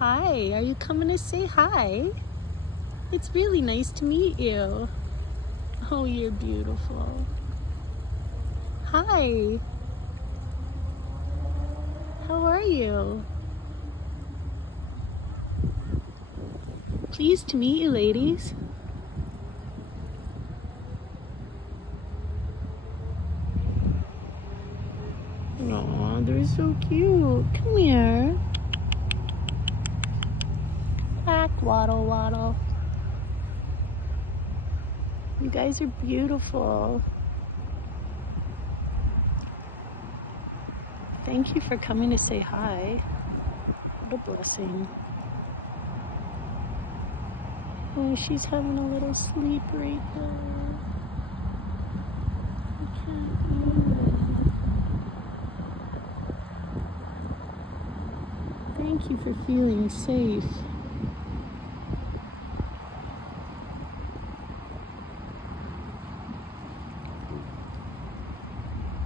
Hi, are you coming to say hi? It's really nice to meet you. Oh, you're beautiful. Hi, how are you? Pleased to meet you, ladies. Aw, they're so cute. Come here. Quack, waddle, waddle. You guys are beautiful. Thank you for coming to say hi. What a blessing. Oh, she's having a little sleep right now. I can't even. Thank you for feeling safe.